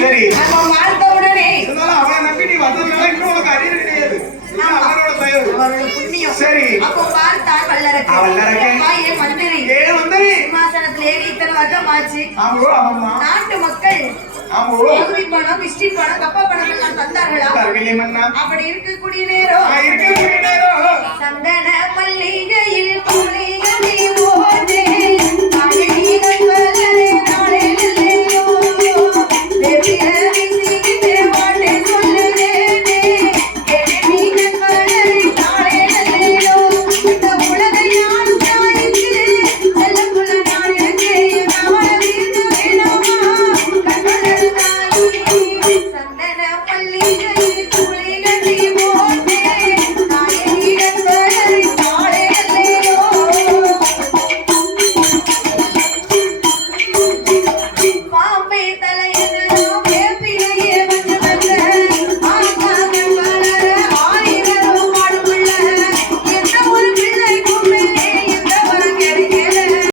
சரி வாழ்த்த உடனே அவனை நம்பி நீ வந்ததுனால இன்னும் உனக்கு அறிவு கிடையாது. சரி அப்போ பார்த்தான் வல்லரக்கன் மந்திரி சிம்மாசனத்தில் ஏறி இத்தனை வருடம் ஆச்சு. நாட்டு மக்கள் பகுதி பணம் மிஷ்டி பணம் கப்பா பணம் எல்லாம் தந்தார்களா? அப்படி இருக்கக்கூடிய நேரம் இருக்கக்கூடிய நேரம் சந்தன மல்லிகையில்